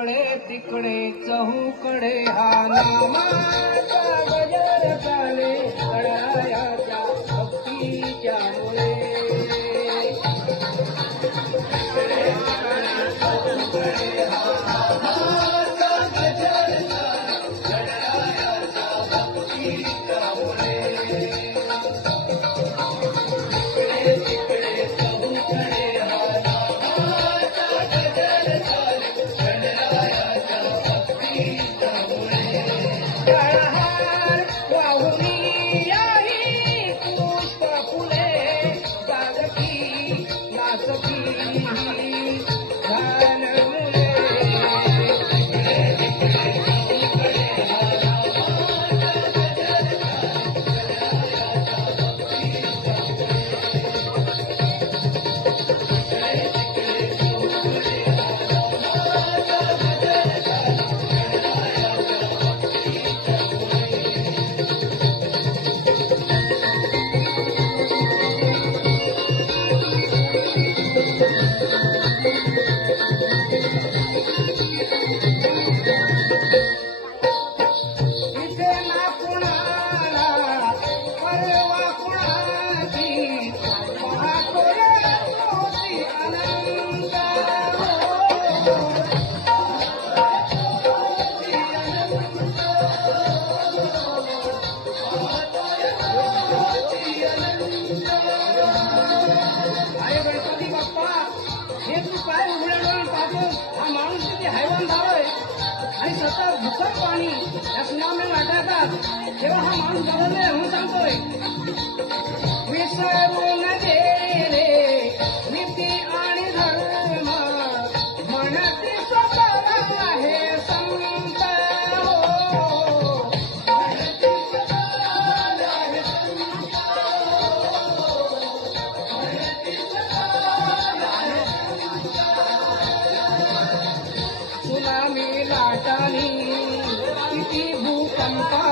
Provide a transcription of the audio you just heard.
इकडे तिकडे चहूकडे हा नामाचा गजर चाले कडायाच्या भक्तीच्या मुळे आणि सतत भूकंप पाणी या सुनामी वाटातात तेव्हा हा माणूस बदलले म्हणून सांगतोय विसरून गेले नीती आणि धर्म म्हणती स्वतःला हे संत सुनामी लाटानी किती भूकंपा